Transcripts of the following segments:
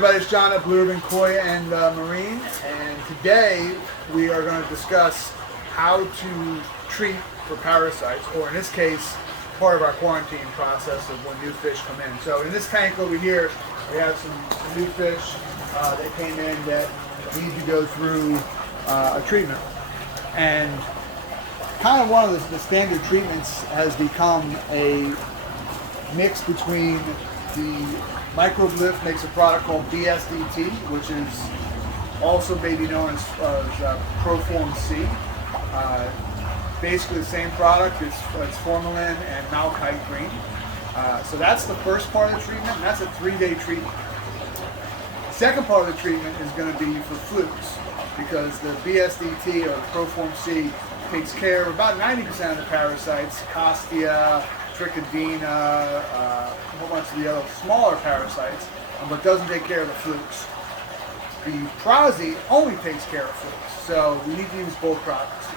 Everybody, it's John at Blue Ribbon Koi and Marine, and today we are going to discuss how to treat for parasites, or in this case, part of our quarantine process of when new fish come in. So in this tank over here, we have some new fish that came in that need to go through a treatment. And kind of one of the standard treatments has become a mix between the Microblift makes a product called BSDT, which is also maybe known as Proform C. Basically the same product, it's formalin and malachite green. So that's the first part of the treatment, and that's a 3-day treatment. The second part of the treatment is going to be for flukes, because the BSDT or the Proform C takes care of about 90% of the parasites, Costia, Trichodina, a whole bunch of the other smaller parasites, but doesn't take care of the flukes. The Prasi only takes care of flukes, so we need to use both products.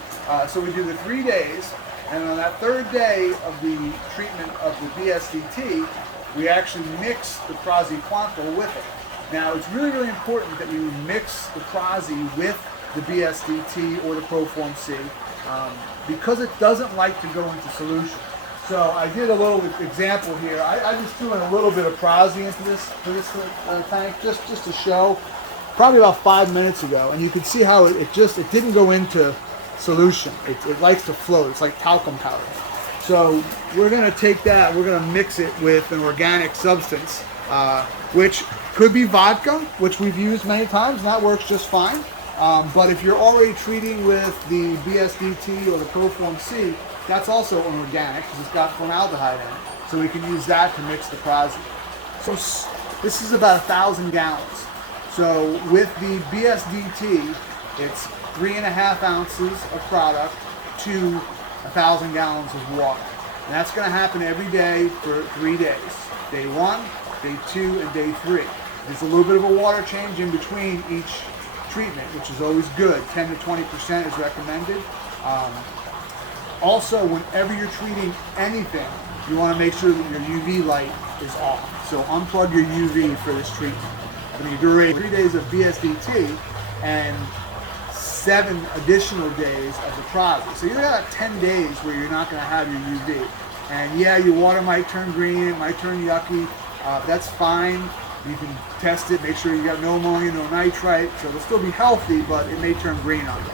So we do the 3 days, and on that third day of the treatment of the BSDT, we actually mix the Prasi Quantal with it. Now, it's really, really important that you mix the Prasi with the BSDT or the Proform C, because it doesn't like to go into solution. So I did a little example here. I just threw in a little bit of Prasi into this tank just to show, probably about 5 minutes ago, and you can see how it didn't go into solution. It likes to float. It's like talcum powder. So we're going to take that, we're going to mix it with an organic substance, which could be vodka, which we've used many times, and that works just fine. But if you're already treating with the BSDT or the Proform C, that's also an organic because it's got formaldehyde in it. So we can use that to mix the Prasi. So this is about 1,000 gallons. So with the BSDT, it's 3.5 ounces of product to 1,000 gallons of water. And that's going to happen every day for 3 days. Day 1, day 2, and day 3. There's a little bit of a water change in between each treatment, which is always good. 10 to 20% is recommended. Also, whenever you're treating anything, you want to make sure that your UV light is off. So unplug your UV for this treatment. I mean, during 3 days of BSDT and 7 additional days of the Prasi. So you're going to have 10 days where you're not going to have your UV. And yeah, your water might turn green, it might turn yucky. That's fine. You can test it, make sure you got no ammonia, no nitrite. So it'll still be healthy, but it may turn green on you.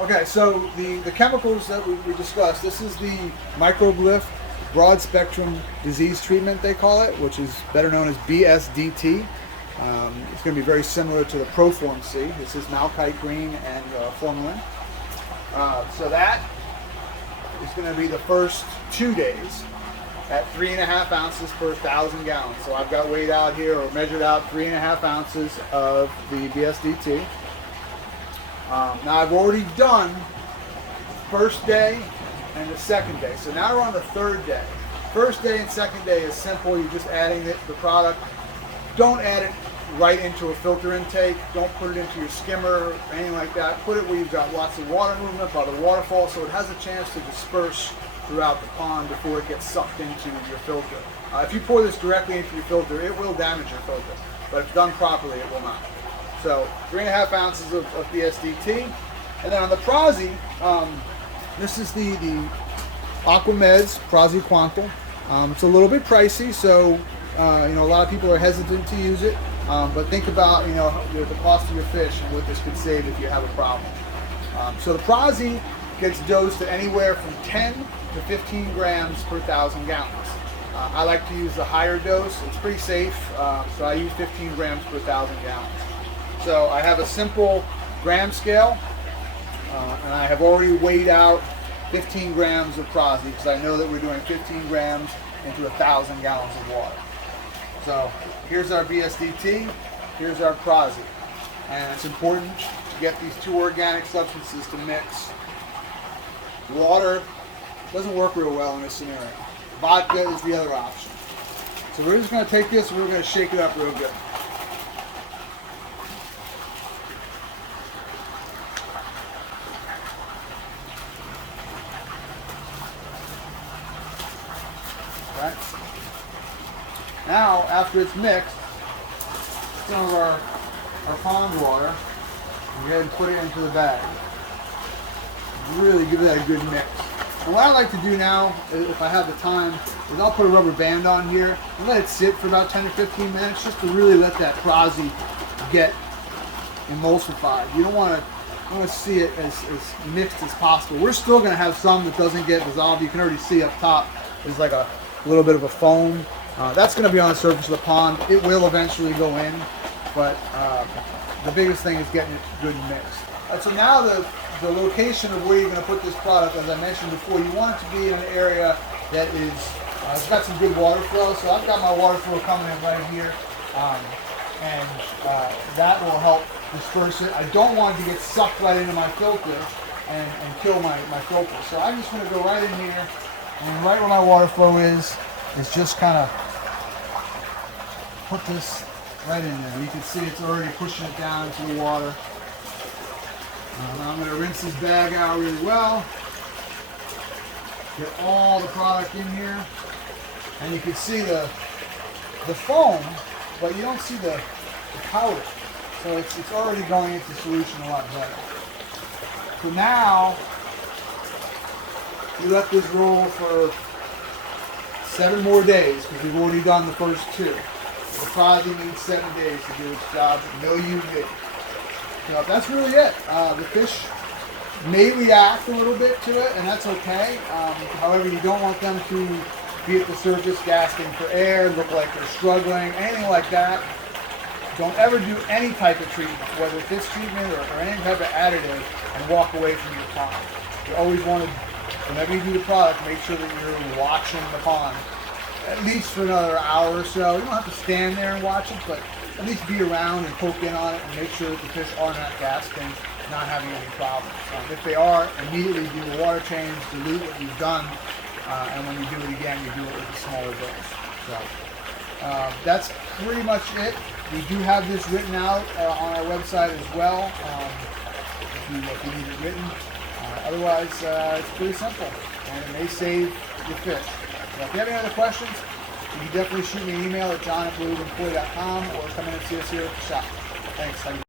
Okay, so the chemicals that we discussed, this is the Microblift broad spectrum disease treatment, they call it, which is better known as BSDT. It's going to be very similar to the Proform C. This is malachite green and formalin. So that is going to be the first 2 days at 3.5 ounces per 1,000 gallons. So I've got weighed out here, or measured out 3.5 ounces of the BSDT. Now I've already done the first day and the second day. So now we're on the third day. First day and second day is simple. You're just adding the product. Don't add it right into a filter intake. Don't put it into your skimmer or anything like that. Put it where you've got lots of water movement by the waterfall, so it has a chance to disperse throughout the pond before it gets sucked into your filter. If you pour this directly into your filter, it will damage your filter. But if done properly, it will not. So 3.5 ounces of BSDT. And then on the Prasi, this is the Aquamed's Prasi Quantal. It's a little bit pricey, so a lot of people are hesitant to use it. But think about the cost of your fish and what this could save if you have a problem. So the Prasi gets dosed at anywhere from 10 to 15 grams per 1,000 gallons. I like to use the higher dose. It's pretty safe, so I use 15 grams per 1,000 gallons. So I have a simple gram scale, and I have already weighed out 15 grams of Prasi because I know that we're doing 15 grams into 1,000 gallons of water. So here's our BSDT, here's our Prasi. And it's important to get these two organic substances to mix. Water doesn't work real well in this scenario. Vodka is the other option. So we're just going to take this and we're going to shake it up real good. Right? Now, after it's mixed, some of our pond water and go ahead and put it into the bag. Really give that a good mix. And what I like to do now, if I have the time, is I'll put a rubber band on here and let it sit for about 10 or 15 minutes just to really let that Prozzy get emulsified. You don't want to see it as mixed as possible. We're still going to have some that doesn't get dissolved. You can already see up top is like a little bit of a foam. That's going to be on the surface of the pond. It will eventually go in, but the biggest thing is getting it good mixed. So now the location of where you're going to put this product, as I mentioned before, you want it to be in an area that is, it's got some good water flow. So I've got my water flow coming in right here, and that will help disperse it. I don't want it to get sucked right into my filter and kill my filter. So I'm just going to go right in here, and right where my water flow is just kind of put this right in there. You can see it's already pushing it down into the water. Now I'm going to rinse this bag out really well. Get all the product in here. And you can see the foam, but you don't see the powder. So it's already going into solution a lot better. So now, you let this roll for 7 more days because we've already done the first 2. The Prozzy needs 7 days to do its job. No UV. So that's really it. The fish may react a little bit to it, and that's okay. However, you don't want them to be at the surface gasping for air, look like they're struggling, anything like that. Don't ever do any type of treatment, whether it's this treatment or any type of additive, and walk away from your pond. You always want to, whenever you do the product, make sure that you're watching the pond at least for another hour or so. You don't have to stand there and watch it, but at least be around and poke in on it and make sure that the fish are not gasping, not having any problems. If they are, immediately do the water change, dilute what you've done, and when you do it again, you do it with a smaller dose. So that's pretty much it. We do have this written out on our website as well, if you need it written. Otherwise, it's pretty simple, and it may save your fish. So if you have any other questions, you can definitely shoot me an email at john@blueemployee.com or come in and see us here at the shop. Thanks. Have a good day.